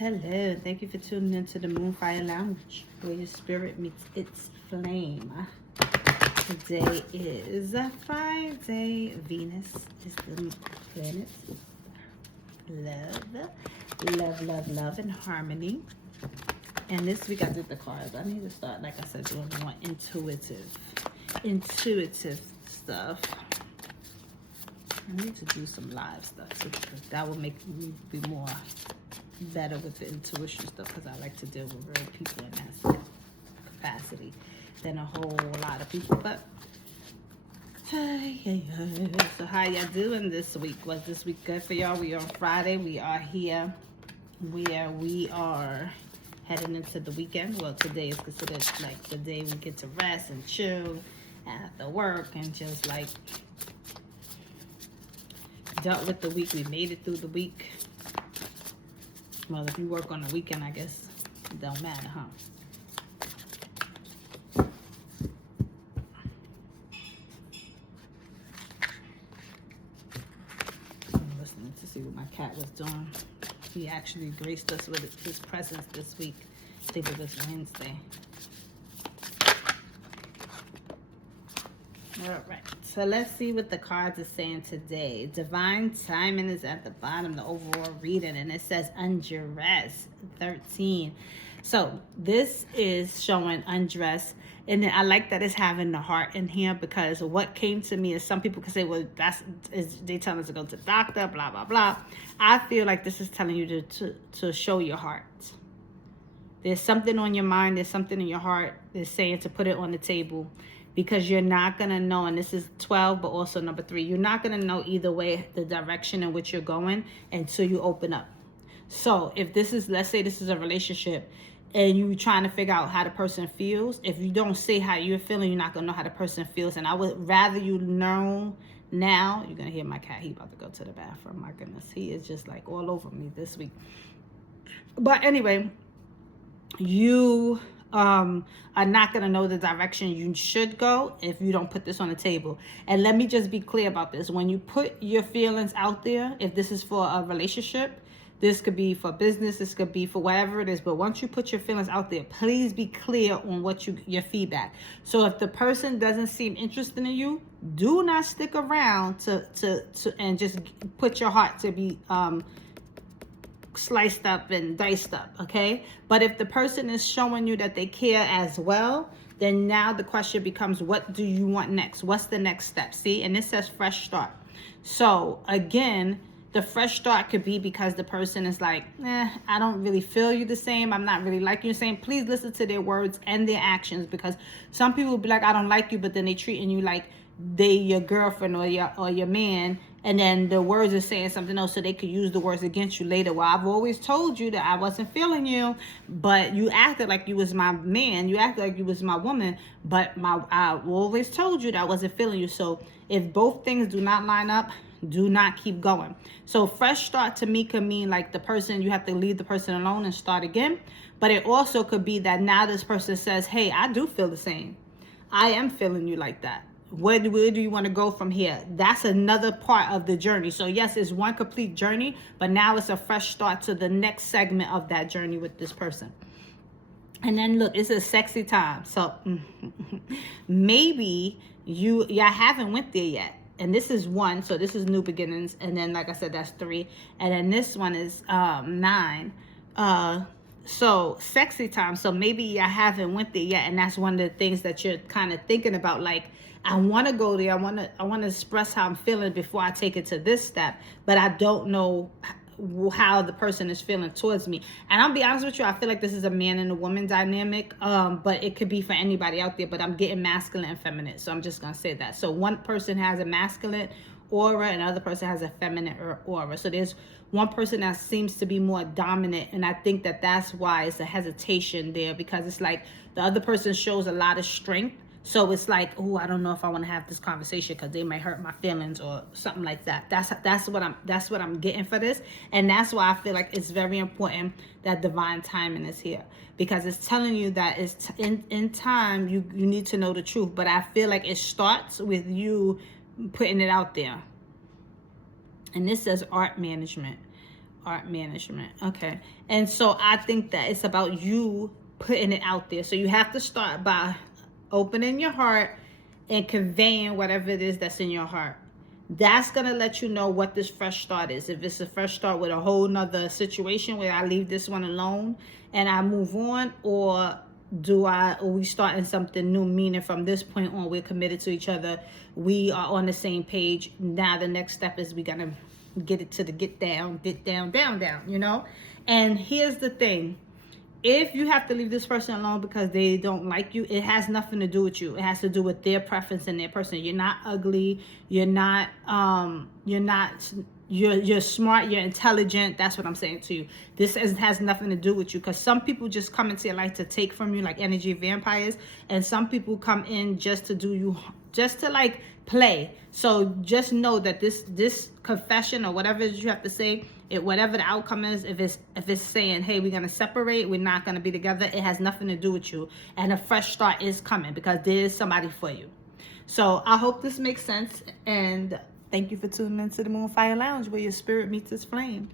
Hello, thank you for tuning into the Moonfire Lounge, where your spirit meets its flame. Today is Friday. Venus is the planet. Love, and harmony. And this week I did the cards. I need to start, like I said, doing more intuitive stuff. I need to do some live stuff too, because that will make me be more better with the intuition stuff, because I like to deal with real people in that capacity than a whole lot of people. But hey. So how y'all doing this week? Was this week good for y'all? We are on Friday. We are here where we are heading into the weekend. Well, today is considered like the day we get to rest and chill after work and just like dealt with the week. We made it through the week. Well, if you work on the weekend, I guess it don't matter, huh? I'm listening to see what my cat was doing. He actually graced us with his presence this week. I think it was Wednesday. All right, so let's see what the cards are saying today. Divine timing is at the bottom, the overall reading, and it says undress 13. So this is showing undress, and then I like that it's having the heart in here, because what came to me is some people could say, well, they telling us to go to the doctor, blah, blah, blah. I feel like this is telling you to show your heart. There's something on your mind, there's something in your heart that's saying to put it on the table. Because you're not going to know, and this is 12, but also number 3, you're not going to know either way the direction in which you're going until you open up. So if this is, let's say this is a relationship, and you're trying to figure out how the person feels, if you don't say how you're feeling, you're not going to know how the person feels. And I would rather you know now. You're going to hear my cat. He about to go to the bathroom. My goodness. He is just like all over me this week. But anyway, you are not going to know the direction you should go if you don't put this on the table. And let me just be clear about this. When you put your feelings out there, if this is for a relationship, this could be for business, this could be for whatever it is, but once you put your feelings out there, please be clear on what your feedback. So if the person doesn't seem interested in you, do not stick around to and just put your heart to be sliced up and diced up, okay? But if the person is showing you that they care as well, then now the question becomes, what do you want next? What's the next step? See, and this says fresh start. So again, the fresh start could be because the person is like, I don't really feel you the same. I'm not really like you the same. Please listen to their words and their actions, because some people will be like, I don't like you, but then they treating you like they your girlfriend or your man, and then the words are saying something else, so they could use the words against you later. Well, I've always told you that I wasn't feeling you, but you acted like you was my man, you acted like you was my woman, but I always told you that I wasn't feeling you. So if both things do not line up, do not keep going. So fresh start to me could mean like the person, you have to leave the person alone and start again. But it also could be that now this person says, hey, I do feel the same. I am feeling you like that. Where do you want to go from here? That's another part of the journey. So yes, it's one complete journey, but now it's a fresh start to the next segment of that journey with this person. And then look, it's a sexy time. So maybe y'all haven't went there yet. And this is 1, so this is new beginnings. And then, like I said, that's 3. And then this one is 9. So sexy time. So maybe y'all haven't went there yet, and that's one of the things that you're kind of thinking about. Like, I want to go there. I want to express how I'm feeling before I take it to this step, but I don't know how the person is feeling towards me. And I'll be honest with you, I feel like this is a man and a woman dynamic, but it could be for anybody out there. But I'm getting masculine and feminine, so I'm just gonna say that. So one person has a masculine aura, and another person has a feminine aura. So there's one person that seems to be more dominant, and I think that's why it's a hesitation there, because it's like the other person shows a lot of strength. So it's like, oh, I don't know if I want to have this conversation because they might hurt my feelings or something like that. That's what I'm getting for this. And that's why I feel like it's very important that divine timing is here, because it's telling you that it's in time you need to know the truth. But I feel like it starts with you putting it out there. And this says art management. art management. Okay. And so I think that it's about you putting it out there. So you have to start by opening your heart and conveying whatever it is that's in your heart. That's going to let you know what this fresh start is. If it's a fresh start with a whole nother situation where I leave this one alone and I move on, or we starting something new, meaning from this point on we're committed to each other, we are on the same page. Now the next step is we gotta get it to the get down, you know. And here's the thing: if you have to leave this person alone because they don't like you, it has nothing to do with you. It has to do with their preference and their person. You're not ugly. You're smart. You're intelligent. That's what I'm saying to you. This has nothing to do with you, because some people just come into your life to take from you, like energy vampires, and some people come in just to do you, just to like play. So just know that this confession or whatever you have to say, whatever the outcome is, if it's saying, hey, we're gonna separate, we're not gonna be together, it has nothing to do with you, and a fresh start is coming because there is somebody for you. So I hope this makes sense, and thank you for tuning into the Moonfire Lounge, where your spirit meets its flame.